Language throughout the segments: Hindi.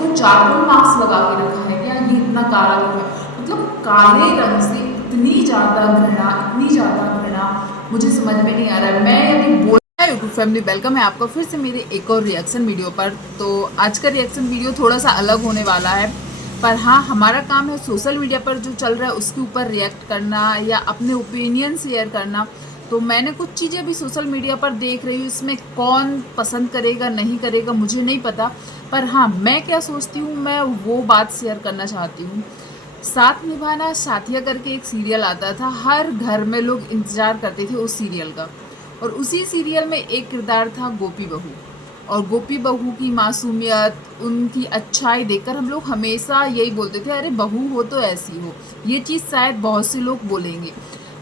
इसको चारकोल मार्क्स लगा के रखा है क्या, ये इतना काला क्यों है। मतलब काले रंग से इतनी ज़्यादा घृणा, इतनी ज़्यादा घृणा, मुझे समझ में नहीं आ रहा है। मैं यदि बोल यूट्यूब फैमिली, वेलकम है आपका फिर से मेरे एक और रिएक्शन वीडियो पर। तो आज का रिएक्शन वीडियो थोड़ा सा अलग होने वाला है, पर हाँ, हमारा काम है सोशल मीडिया पर जो चल रहा है उसके ऊपर रिएक्ट करना या अपने ओपिनियन शेयर करना। तो मैंने कुछ चीज़ें अभी सोशल मीडिया पर देख रही हूँ, इसमें कौन पसंद करेगा नहीं करेगा मुझे नहीं पता, पर हाँ, मैं क्या सोचती हूँ मैं वो बात शेयर करना चाहती हूँ। साथ निभाना साथिया करके एक सीरियल आता था, हर घर में लोग इंतज़ार करते थे उस सीरियल का, और उसी सीरियल में एक किरदार था गोपी बहू। और गोपी बहू की मासूमियत, उनकी अच्छाई देखकर हम लोग हमेशा यही बोलते थे, अरे बहू हो तो ऐसी हो। ये चीज़ शायद बहुत से लोग बोलेंगे,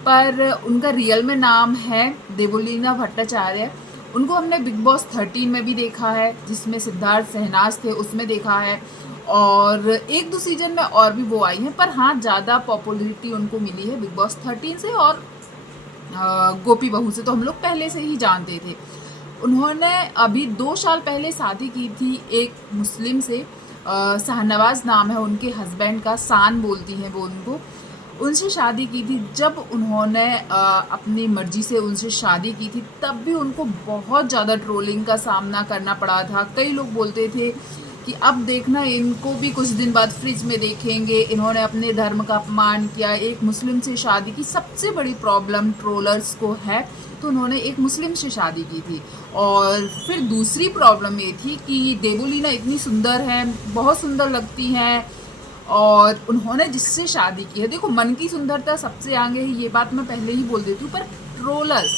पर उनका रियल में नाम है देवोलीना भट्टाचार्य। उनको हमने बिग बॉस 13 में भी देखा है, जिसमें सिद्धार्थ शहनाज थे, उसमें देखा है, और एक दो सीजन में और भी वो आई हैं। पर हाँ, ज़्यादा पॉपुलरिटी उनको मिली है बिग बॉस 13 से, और गोपी बहू से तो हम लोग पहले से ही जानते थे। उन्होंने अभी 2 साल पहले शादी की थी एक मुस्लिम से, शाहनवाज नाम है उनके हस्बैंड का, शान बोलती हैं वो उनको। उनसे शादी की थी। जब उन्होंने अपनी मर्जी से उनसे शादी की थी, तब भी उनको बहुत ज़्यादा ट्रोलिंग का सामना करना पड़ा था। कई लोग बोलते थे कि अब देखना इनको भी कुछ दिन बाद फ्रिज में देखेंगे, इन्होंने अपने धर्म का अपमान किया, एक मुस्लिम से शादी की। सबसे बड़ी प्रॉब्लम ट्रोलर्स को है, तो उन्होंने एक मुस्लिम से शादी की थी। और फिर दूसरी प्रॉब्लम ये थी कि देवोलीना इतनी सुंदर है, बहुत सुंदर लगती हैं, और उन्होंने जिससे शादी की है, देखो मन की सुंदरता सबसे आगे है, ये बात मैं पहले ही बोल देती हूँ, पर ट्रोलर्स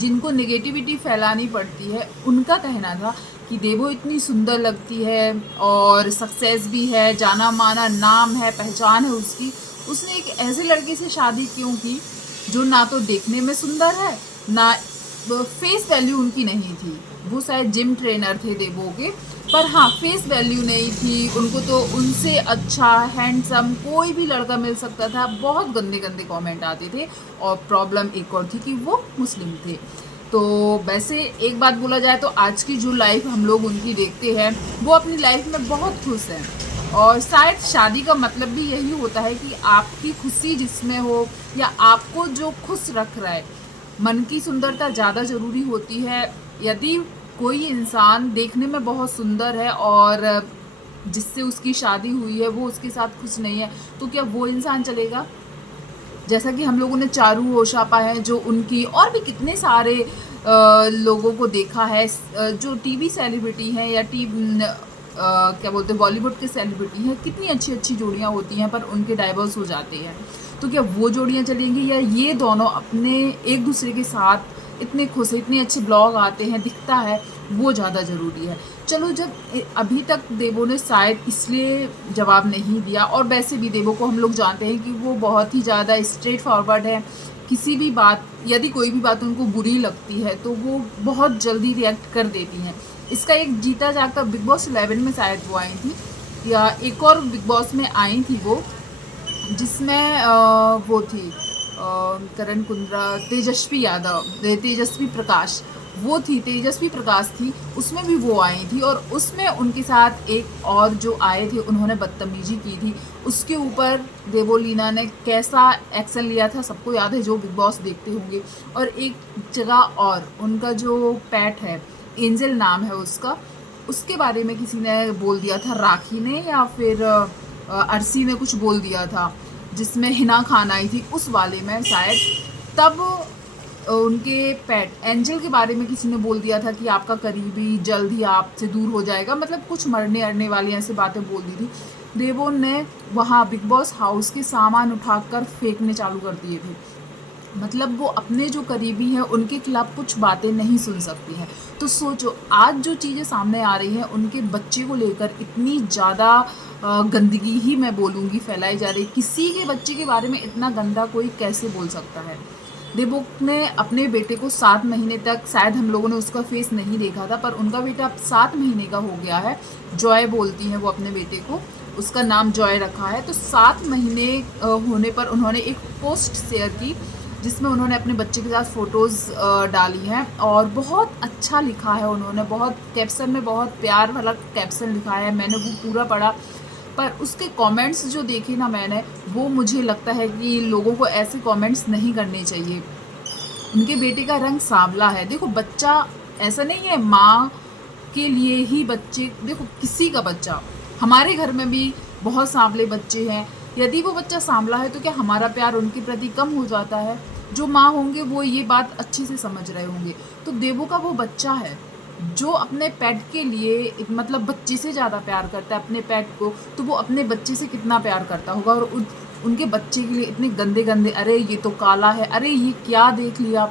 जिनको नेगेटिविटी फैलानी पड़ती है, उनका कहना था कि देवो इतनी सुंदर लगती है और सक्सेस भी है, जाना माना नाम है, पहचान है उसकी, उसने एक ऐसे लड़के से शादी क्यों की जो ना तो देखने में सुंदर है, ना फेस वैल्यू उनकी नहीं थी। वो शायद जिम ट्रेनर थे देवो के, पर हाँ, फेस वैल्यू नहीं थी उनको, तो उनसे अच्छा हैंडसम कोई भी लड़का मिल सकता था। बहुत गंदे गंदे कमेंट आते थे, और प्रॉब्लम एक और थी कि वो मुस्लिम थे। तो वैसे एक बात बोला जाए तो आज की जो लाइफ हम लोग उनकी देखते हैं, वो अपनी लाइफ में बहुत खुश हैं, और शायद शादी का मतलब भी यही होता है कि आपकी खुशी जिसमें हो, या आपको जो खुश रख रहा है। मन की सुंदरता ज़्यादा ज़रूरी होती है। यदि कोई इंसान देखने में बहुत सुंदर है और जिससे उसकी शादी हुई है वो उसके साथ खुश नहीं है, तो क्या वो इंसान चलेगा। जैसा कि हम लोगों ने चारू ओशापा है, जो उनकी और भी कितने सारे लोगों को देखा है, जो टीवी सेलिब्रिटी हैं या क्या बोलते हैं बॉलीवुड के सेलिब्रिटी हैं, कितनी अच्छी अच्छी जोड़ियां होती हैं, पर उनके डाइवर्स हो जाते हैं। तो क्या वो जोड़ियां चलेंगी, या ये दोनों अपने एक दूसरे के साथ इतने खुश, इतने अच्छे ब्लॉग आते हैं, दिखता है, वो ज़्यादा ज़रूरी है। चलो, जब अभी तक देवो ने शायद इसलिए जवाब नहीं दिया, और वैसे भी देवो को हम लोग जानते हैं कि वो बहुत ही ज़्यादा स्ट्रेट फॉरवर्ड है। किसी भी बात, यदि कोई भी बात उनको बुरी लगती है तो वो बहुत जल्दी रिएक्ट कर देती हैं। इसका एक जीता जागता बिग बॉस 11 में शायद वो आई थी, या एक और बिग बॉस में आई थी वो, जिसमें वो थी करण कुंद्रा, तेजस्वी यादव, तेजस्वी प्रकाश, वो थी, तेजस्वी प्रकाश थी, उसमें भी वो आई थी। और उसमें उनके साथ एक और जो आए थे, उन्होंने बदतमीजी की थी, उसके ऊपर देवोलीना ने कैसा एक्शन लिया था सबको याद है, जो बिग बॉस देखते होंगे। और एक जगह और उनका जो पेट है, एंजल नाम है उसका, उसके बारे में किसी ने बोल दिया था, राखी ने या फिर अरसी ने कुछ बोल दिया था, जिसमें हिना खान आई थी उस वाले में शायद। तब उनके पेट एंजल के बारे में किसी ने बोल दिया था कि आपका करीबी जल्द ही आपसे दूर हो जाएगा, मतलब कुछ मरने अड़ने वाली ऐसी बातें बोल दी थी। देवो ने वहाँ बिग बॉस हाउस के सामान उठाकर फेंकने चालू कर दिए थे। मतलब वो अपने जो करीबी हैं उनके खिलाफ कुछ बातें नहीं सुन सकती हैं। तो सोचो, आज जो चीज़ें सामने आ रही हैं, उनके बच्चे को लेकर इतनी ज़्यादा गंदगी ही मैं बोलूँगी फैलाई जा रही। किसी के बच्चे के बारे में इतना गंदा कोई कैसे बोल सकता है। देवो ने अपने बेटे को 7 महीने तक, शायद हम लोगों ने उसका फेस नहीं देखा था, पर उनका बेटा अब 7 महीने का हो गया है। जॉय बोलती हैं वो अपने बेटे को, उसका नाम जॉय रखा है। तो 7 महीने होने पर उन्होंने एक पोस्ट शेयर की, जिसमें उन्होंने अपने बच्चे के साथ फ़ोटोज़ डाली हैं और बहुत अच्छा लिखा है उन्होंने, बहुत कैप्शन में बहुत प्यार वाला कैप्शन लिखा है। मैंने वो पूरा पढ़ा, पर उसके कमेंट्स जो देखे ना मैंने, वो मुझे लगता है कि लोगों को ऐसे कमेंट्स नहीं करने चाहिए। उनके बेटे का रंग सांवला है। देखो बच्चा ऐसा नहीं है माँ के लिए ही बच्चे, देखो किसी का बच्चा, हमारे घर में भी बहुत सांवले बच्चे हैं। यदि वो बच्चा सांवला है तो क्या हमारा प्यार उनके प्रति कम हो जाता है? जो माँ होंगे वो ये बात अच्छी से समझ रहे होंगे। तो देवो का वो बच्चा है जो अपने पेट के लिए मतलब बच्चे से ज़्यादा प्यार करता है अपने पेट को, तो वो अपने बच्चे से कितना प्यार करता होगा। और उनके बच्चे के लिए इतने गंदे गंदे, अरे ये तो काला है, अरे ये क्या देख लिया।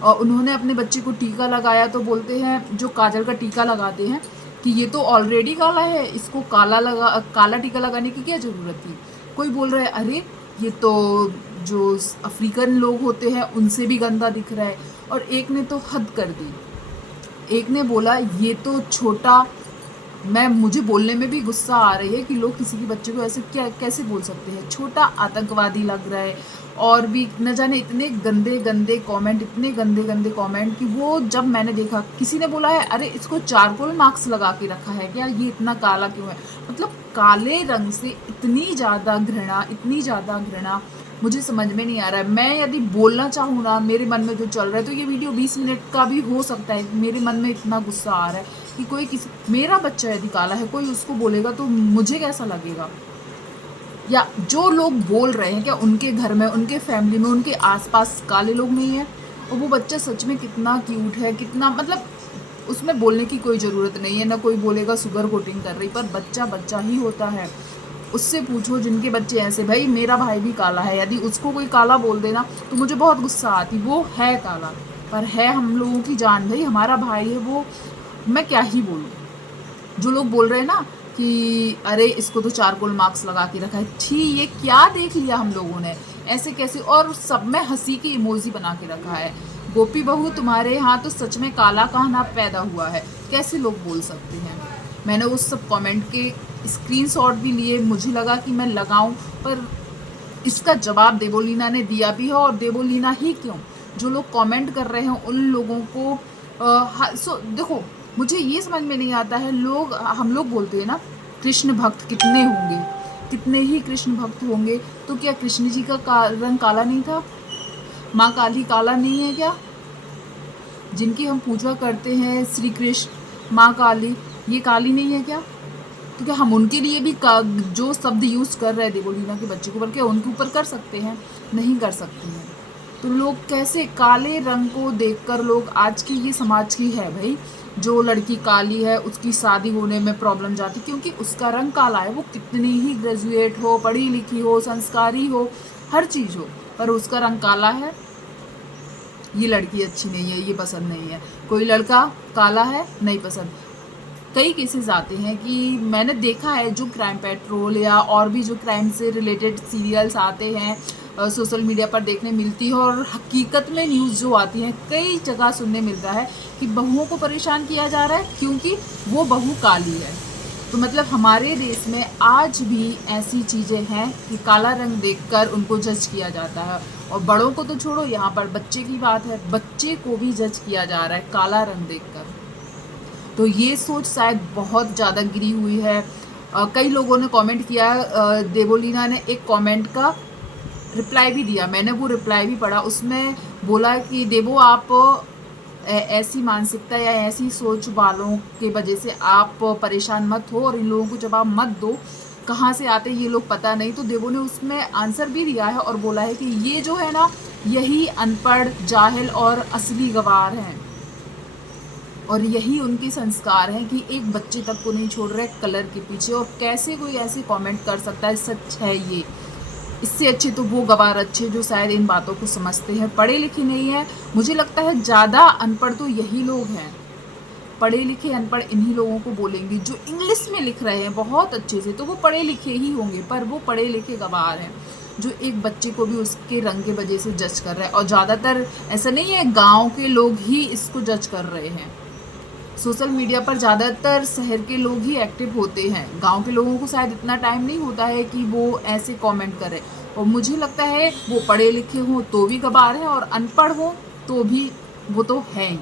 और उन्होंने अपने बच्चे को टीका लगाया तो बोलते हैं, जो काजल का टीका लगाते हैं, कि ये तो ऑलरेडी काला है, इसको काला टीका लगाने की क्या ज़रूरत थी। कोई बोल रहा है अरे ये तो जो अफ्रीकन लोग होते हैं उनसे भी गंदा दिख रहा है। और एक ने तो हद कर दी, एक ने बोला ये तो छोटा, मुझे बोलने में भी गुस्सा आ रही है कि लोग किसी के बच्चे को ऐसे क्या कैसे बोल सकते हैं, छोटा आतंकवादी लग रहा है। और भी न जाने इतने गंदे गंदे कमेंट, इतने गंदे गंदे कमेंट कि वो जब मैंने देखा, किसी ने बोला है अरे इसको चारकोल मार्क्स लगा के रखा है क्या, ये इतना काला क्यों है। मतलब काले रंग से इतनी ज़्यादा घृणा, इतनी ज़्यादा घृणा, मुझे समझ में नहीं आ रहा है। मैं यदि बोलना चाहूँ ना, मेरे मन में जो चल रहा है, तो ये वीडियो 20 मिनट का भी हो सकता है। मेरे मन में इतना गुस्सा आ रहा है कि कोई किसी, मेरा बच्चा यदि काला है कोई उसको बोलेगा तो मुझे कैसा लगेगा। या जो लोग बोल रहे हैं क्या उनके घर में, उनके फैमिली में, उनके आसपास काले लोग नहीं हैं? और वो बच्चा सच में कितना क्यूट है, कितना, मतलब उसमें बोलने की कोई ज़रूरत नहीं है। ना कोई बोलेगा शुगर कोटिंग कर रही, पर बच्चा बच्चा ही होता है। उससे पूछो जिनके बच्चे ऐसे, भाई मेरा भाई भी काला है, यदि उसको कोई काला बोल देना तो मुझे बहुत गुस्सा आती। वो है काला, पर है हम लोगों की जान, भाई हमारा भाई है वो, मैं क्या ही बोलूँ। जो लोग बोल रहे हैं ना कि अरे इसको तो चारकोल मार्क्स लगा के रखा है, छी ये क्या देख लिया हम लोगों ने, ऐसे कैसे। और सब में हंसी की इमोजी बना के रखा है। गोपी बहू तुम्हारे यहाँ तो सच में काला कहना पैदा हुआ है, कैसे लोग बोल सकते हैं। मैंने उस सब कमेंट के स्क्रीनशॉट भी लिए, मुझे लगा कि मैं लगाऊं, पर इसका जवाब देवोलीना ने दिया भी है। और देवोलीना ही क्यों, जो लोग कमेंट कर रहे हैं उन लोगों को देखो मुझे ये समझ में नहीं आता है। हम लोग बोलते हैं ना कृष्ण भक्त कितने होंगे, कितने ही कृष्ण भक्त होंगे, तो क्या कृष्ण जी का रंग काला नहीं था? माँ काली काला नहीं है क्या? जिनकी हम पूजा करते हैं श्री कृष्ण, माँ काली, ये काली नहीं है क्या? तो क्या हम उनके लिए भी जो शब्द यूज़ कर रहे हैं देवोलीना के बच्चे को, बल्कि उनके ऊपर कर सकते हैं? नहीं कर सकते हैं। तो लोग कैसे काले रंग को देखकर, लोग आज की ये समाज की है भाई, जो लड़की काली है उसकी शादी होने में प्रॉब्लम जाती क्योंकि उसका रंग काला है। वो कितनी ही ग्रेजुएट हो, पढ़ी लिखी हो, संस्कारी हो, हर चीज़ हो, पर उसका रंग काला है, ये लड़की अच्छी नहीं है, ये पसंद नहीं है। कोई लड़का काला है, नहीं पसंद। कई केसेस आते हैं कि मैंने देखा है, जो क्राइम पेट्रोल या और भी जो क्राइम से रिलेटेड सीरियल्स आते हैं सोशल मीडिया पर देखने मिलती है, और हकीकत में न्यूज़ जो आती हैं कई जगह सुनने मिलता है कि बहुओं को परेशान किया जा रहा है क्योंकि वो बहू काली है। तो मतलब हमारे देश में आज भी ऐसी चीज़ें हैं कि काला रंग देखकर उनको जज किया जाता है। और बड़ों को तो छोड़ो, यहाँ पर बच्चे की बात है, बच्चे को भी जज किया जा रहा है काला रंग देखकर। तो ये सोच शायद बहुत ज़्यादा गिरी हुई है। कई लोगों ने कमेंट किया, देवोलीना ने एक कमेंट का रिप्लाई भी दिया, मैंने वो रिप्लाई भी पढ़ा। उसमें बोला कि देवो आप ऐसी मानसिकता या ऐसी सोच वालों के वजह से आप परेशान मत हो, और इन लोगों को जवाब मत दो, कहाँ से आते ये लोग पता नहीं। तो देवो ने उसमें आंसर भी दिया है और बोला है कि ये जो है ना, यही अनपढ़, जाहिल और असली गवार हैं, और यही उनके संस्कार हैं कि एक बच्चे तक को नहीं छोड़ रहे कलर के पीछे। और कैसे कोई ऐसे कमेंट कर सकता है, सच है ये। इससे अच्छे तो वो गवार अच्छे जो शायद इन बातों को समझते हैं, पढ़े लिखे नहीं है। मुझे लगता है ज़्यादा अनपढ़ तो यही लोग हैं, पढ़े लिखे अनपढ़ इन्हीं लोगों को बोलेंगे। जो इंग्लिश में लिख रहे हैं बहुत अच्छे से, तो वो पढ़े लिखे ही होंगे, पर वो पढ़े लिखे गवार हैं जो एक बच्चे को भी उसके रंग के वजह से जज कर रहे हैं। और ज़्यादातर ऐसा नहीं है, गाँव के लोग ही इसको जज कर रहे हैं। सोशल मीडिया पर ज़्यादातर शहर के लोग ही एक्टिव होते हैं, गांव के लोगों को शायद इतना टाइम नहीं होता है कि वो ऐसे कमेंट करें। और मुझे लगता है वो पढ़े लिखे हों तो भी गवार हैं और अनपढ़ हों तो भी वो तो हैं ही।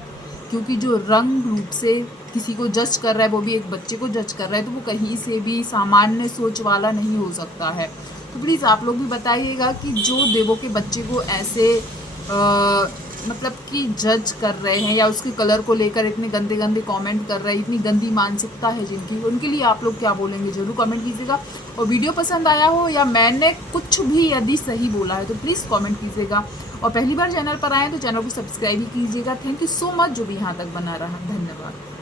क्योंकि जो रंग रूप से किसी को जज कर रहा है, वो भी एक बच्चे को जज कर रहा है, तो वो कहीं से भी सामान्य सोच वाला नहीं हो सकता है। तो प्लीज़ आप लोग भी बताइएगा कि जो देवों के बच्चे को ऐसे मतलब कि जज कर रहे हैं या उसके कलर को लेकर इतने गंदे गंदे कमेंट कर रहे हैं, इतनी गंदी मानसिकता है जिनकी, उनके लिए आप लोग क्या बोलेंगे जरूर कमेंट कीजिएगा। और वीडियो पसंद आया हो या मैंने कुछ भी यदि सही बोला है तो प्लीज़ कमेंट कीजिएगा। और पहली बार चैनल पर आए तो चैनल को सब्सक्राइब भी कीजिएगा। थैंक यू सो मच जो भी यहाँ तक बना रहा। धन्यवाद।